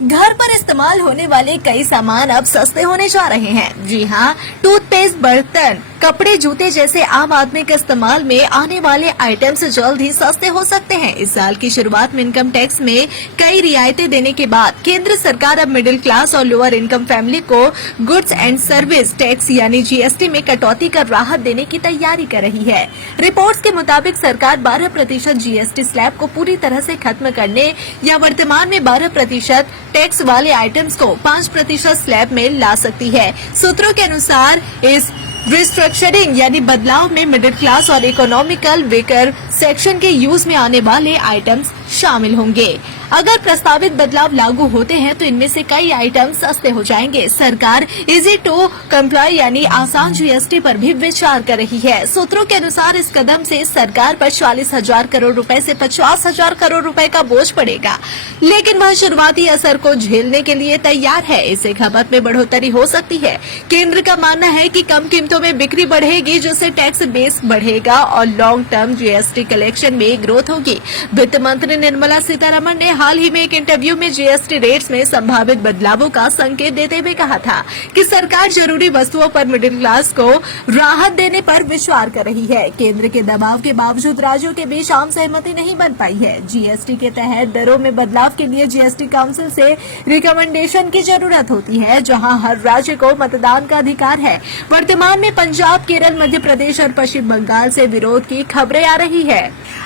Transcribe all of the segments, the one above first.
घर पर इस्तेमाल होने वाले कई सामान अब सस्ते होने जा रहे हैं। जी हाँ, टूथपेस्ट, बर्तन, कपड़े, जूते जैसे आम आदमी के इस्तेमाल में आने वाले आइटम्स जल्द ही सस्ते हो सकते हैं। इस साल की शुरुआत में इनकम टैक्स में कई रियायतें देने के बाद केंद्र सरकार अब मिडिल क्लास और लोअर इनकम फैमिली को गुड्स एंड सर्विस टैक्स यानी जीएसटी में कटौती कर राहत देने की तैयारी कर रही है। रिपोर्ट्स के मुताबिक सरकार 12% जीएसटी स्लैब को पूरी तरह से खत्म करने या वर्तमान में 12% टैक्स वाले आइटम्स को 5% स्लैब में ला सकती है। सूत्रों के अनुसार इस रिस्ट्रक्चरिंग यानी बदलाव में मिडिल क्लास और इकोनॉमिकल वीकर सेक्शन के यूज में आने वाले आइटम्स शामिल होंगे। अगर प्रस्तावित बदलाव लागू होते हैं तो इनमें से कई आइटम सस्ते हो जाएंगे। सरकार इजी टू कंप्लाई यानी आसान जीएसटी पर भी विचार कर रही है। सूत्रों के अनुसार इस कदम से सरकार पर 40,000 करोड़ रुपए से 50,000 करोड़ रुपए का बोझ पड़ेगा, लेकिन वह शुरुआती असर को झेलने के लिए तैयार है। इससे खपत में बढ़ोतरी हो सकती है। केंद्र का मानना है कि कम कीमतों में बिक्री बढ़ेगी, जिससे टैक्स बेस बढ़ेगा और लॉन्ग टर्म जीएसटी कलेक्शन में ग्रोथ होगी। वित्त मंत्री निर्मला सीतारमण ने हाल ही में एक इंटरव्यू में जीएसटी रेट्स में संभावित बदलावों का संकेत देते हुए कहा था कि सरकार जरूरी वस्तुओं पर मिडिल क्लास को राहत देने पर विचार कर रही है। केंद्र के दबाव के बावजूद राज्यों के बीच आम सहमति नहीं बन पाई है। जीएसटी के तहत दरों में बदलाव के लिए जीएसटी काउंसिल से रिकमेंडेशन की जरूरत होती है, जहां हर राज्य को मतदान का अधिकार है। वर्तमान में पंजाब, केरल, मध्य प्रदेश और पश्चिम बंगाल से विरोध की खबरें आ रही है।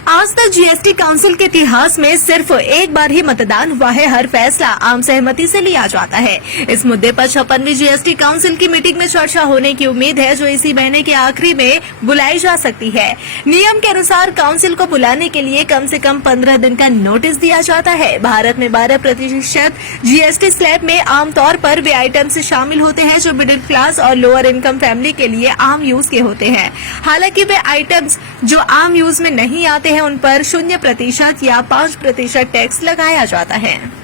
आज तक जीएसटी काउंसिल के इतिहास में सिर्फ एक बार ही मतदान हुआ है। हर फैसला आम सहमति से लिया जाता है। इस मुद्दे पर 56वीं जीएसटी काउंसिल की मीटिंग में चर्चा होने की उम्मीद है, जो इसी महीने के आखिरी में बुलाई जा सकती है। नियम के अनुसार काउंसिल को बुलाने के लिए कम से कम 15 दिन का नोटिस दिया जाता है। भारत में 12% जीएसटी स्लैब में आमतौर पर वे आइटम्स शामिल होते हैं जो मिडिल क्लास और लोअर इनकम फैमिली के लिए आम यूज के होते हैं। हालांकि वे आइटम्स जो आम यूज में नहीं आते हैं उन पर 0% या 5% टैक्स लगाया जाता है।